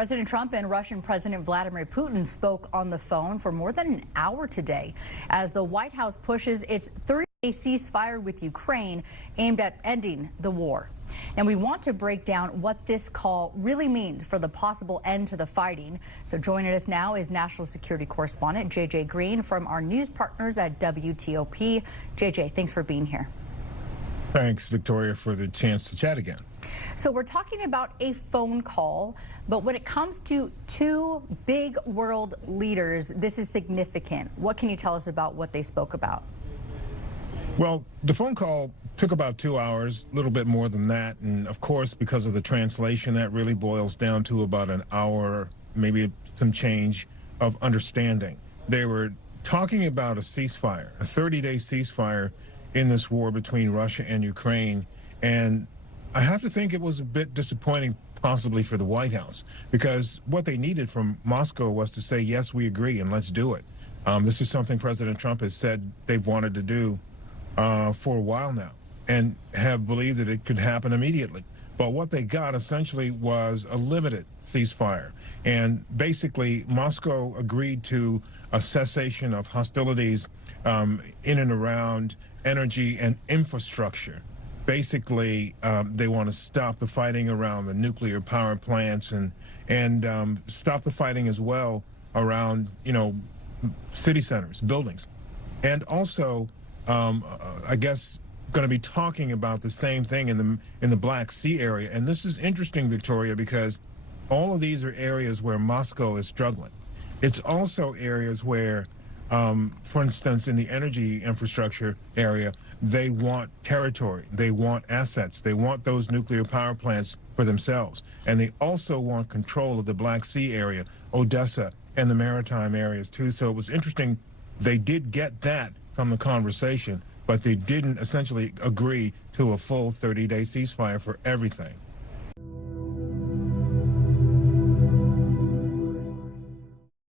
President Trump and Russian President Vladimir Putin spoke on the phone for more than an hour today as the White House pushes its 30-day ceasefire with Ukraine aimed at ending the war. And we want to break down what this call really means for the possible end to the fighting. So joining us now is national security correspondent JJ Green from our news partners at WTOP. JJ, thanks for being here. Thanks, Victoria, for the chance to chat again. So we're talking about a phone call, but when it comes to two big world leaders, this is significant. What can you tell us about what they spoke about? Well, the phone call took about 2 hours, a little bit more than that. And of course, because of the translation, that really boils down to about an hour, maybe some change of understanding. They were talking about a ceasefire, a 30-day ceasefire in this war between Russia and Ukraine. And I have to think it was a bit disappointing, possibly for the White House, because what they needed from Moscow was to say, yes, we agree, and let's do it. This is something President Trump has said they've wanted to do for a while now and have believed that it could happen immediately. But what they got essentially was a limited ceasefire. And basically, Moscow agreed to a cessation of hostilities in and around energy and infrastructure. Basically, they want to stop the fighting around the nuclear power plants and stop the fighting as well around, city centers, buildings. And also, I guess, going to be talking about the same thing in the Black Sea area. And this is interesting, Victoria, because all of these are areas where Moscow is struggling. It's also areas where, for instance, in the energy infrastructure area, they want territory, they want assets, they want those nuclear power plants for themselves. And they also want control of the Black Sea area, Odessa, and the maritime areas too. So it was interesting, they did get that from the conversation, but they didn't essentially agree to a full 30-day ceasefire for everything.